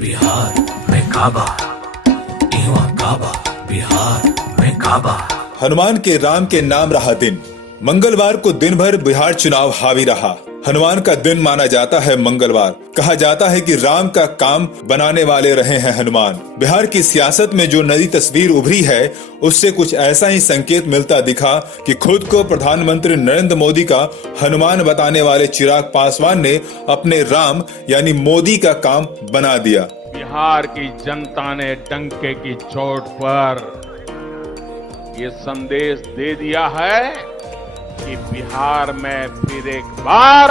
बिहार में काबा, इहवा काबा, बिहार में काबा। हनुमान के राम के नाम रहा दिन। मंगलवार को दिन भर बिहार चुनाव हावी रहा। हनुमान का दिन माना जाता है मंगलवार। कहा जाता है कि राम का काम बनाने वाले रहे हैं हनुमान। बिहार की सियासत में जो नई तस्वीर उभरी है उससे कुछ ऐसा ही संकेत मिलता दिखा कि खुद को प्रधानमंत्री नरेंद्र मोदी का हनुमान बताने वाले चिराग पासवान ने अपने राम यानी मोदी का काम बना दिया। बिहार की जनता ने डंके की चोट पर ये संदेश दे दिया है कि बिहार में फिर एक बार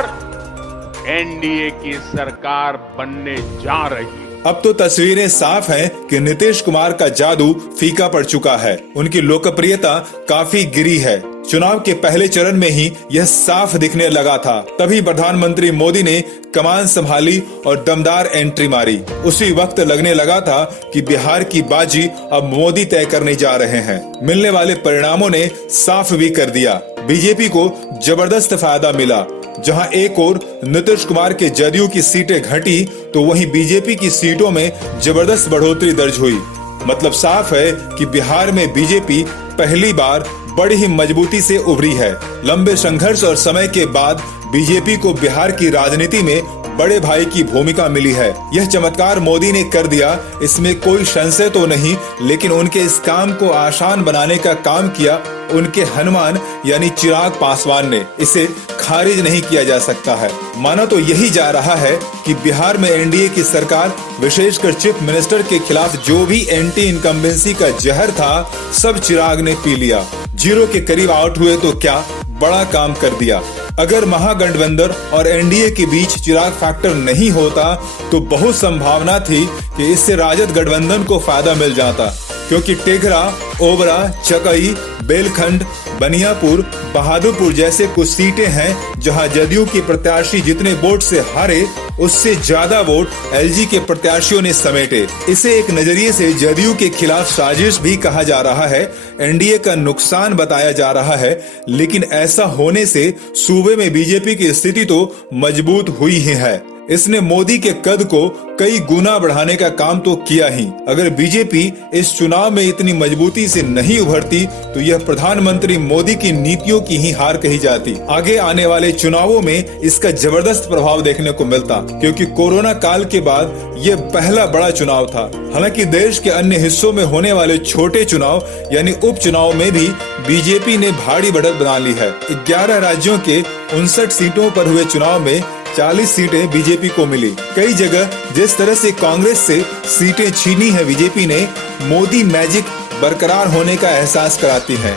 एनडीए की सरकार बनने जा रही है। अब तो तस्वीरें साफ हैं कि नीतीश कुमार का जादू फीका पड़ चुका है। उनकी लोकप्रियता काफी गिरी है। चुनाव के पहले चरण में ही यह साफ दिखने लगा था। तभी प्रधानमंत्री मोदी ने कमान संभाली और दमदार एंट्री मारी। उसी वक्त लगने लगा था कि बिहार की बाजी अब मोदी तय करने जा रहे हैं। मिलने वाले परिणामों ने साफ भी कर दिया। बीजेपी को जबरदस्त फायदा मिला। जहां एक ओर नीतीश कुमार के जदयू की सीटें घटी तो वहीं बीजेपी की सीटों में जबरदस्त बढ़ोतरी दर्ज हुई। मतलब साफ है कि बिहार में बीजेपी पहली बार बड़ी ही मजबूती से उभरी है। लंबे संघर्ष और समय के बाद बीजेपी को बिहार की राजनीति में बड़े भाई की भूमिका मिली है। यह चमत्कार मोदी ने कर दिया, इसमें कोई संशय तो नहीं, लेकिन उनके इस काम को आसान बनाने का काम किया उनके हनुमान यानी चिराग पासवान ने। इसे खारिज नहीं किया जा सकता है। माना तो यही जा रहा है कि बिहार में एनडीए की सरकार विशेषकर चीफ मिनिस्टर के खिलाफ जो भी एंटी इनकम्बेंसी का जहर था सब चिराग ने पी लिया। जीरो के करीब आउट हुए तो क्या बड़ा काम कर दिया। अगर महागठबंधन और एनडीए के बीच चिराग फैक्टर नहीं होता तो बहुत संभावना थी कि इससे राजद गठबंधन को फायदा मिल जाता, क्योंकि टेघरा, ओबरा, चकई, बेलखंड, बनियापुर, बहादुरपुर जैसे कुछ सीटें हैं जहां जदयू के प्रत्याशी जितने वोट से हारे उससे ज्यादा वोट एलजी के प्रत्याशियों ने समेटे। इसे एक नजरिए से जदयू के खिलाफ साजिश भी कहा जा रहा है। एनडीए का नुकसान बताया जा रहा है, लेकिन ऐसा होने से सूबे में बीजेपी की स्थिति तो मजबूत हुई ही है। इसने मोदी के कद को कई गुना बढ़ाने का काम तो किया ही। अगर बीजेपी इस चुनाव में इतनी मजबूती से नहीं उभरती तो यह प्रधानमंत्री मोदी की नीतियों की ही हार कही जाती। आगे आने वाले चुनावों में इसका जबरदस्त प्रभाव देखने को मिलता, क्योंकि कोरोना काल के बाद यह पहला बड़ा चुनाव था। हालांकि देश के अन्य हिस्सों में होने वाले छोटे चुनाव यानी उपचुनाव में भी बीजेपी ने भारी बढ़त बना ली है। 11 राज्यों के 59 सीटों पर हुए चुनाव में 40 सीटें बीजेपी को मिली। कई जगह जिस तरह से कांग्रेस से सीटें छीनी है बीजेपी ने, मोदी मैजिक बरकरार होने का एहसास कराती है।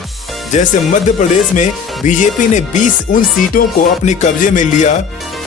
जैसे मध्य प्रदेश में बीजेपी ने 20 उन सीटों को अपने कब्जे में लिया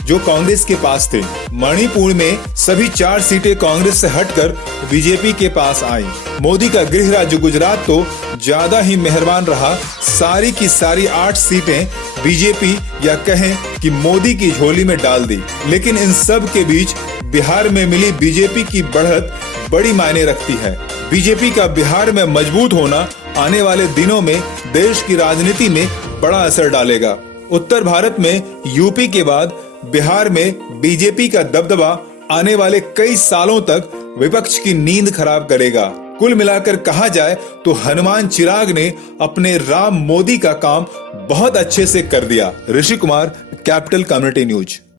जो कांग्रेस के पास थे। मणिपुर में सभी 4 सीटें कांग्रेस से हटकर बीजेपी के पास आई। मोदी का गृह राज्य गुजरात तो ज्यादा ही मेहरबान रहा। सारी की सारी 8 सीटें बीजेपी या कहें कि मोदी की झोली में डाल दी। लेकिन इन सब के बीच बिहार में मिली बीजेपी की बढ़त बड़ी मायने रखती है। बीजेपी का बिहार में मजबूत होना आने वाले दिनों में देश की राजनीति में बड़ा असर डालेगा। उत्तर भारत में यूपी के बाद बिहार में बीजेपी का दबदबा आने वाले कई सालों तक विपक्ष की नींद खराब करेगा। कुल मिलाकर कहा जाए तो हनुमान चिराग ने अपने राम मोदी का काम बहुत अच्छे से कर दिया। Rishi Kumar, capital community news.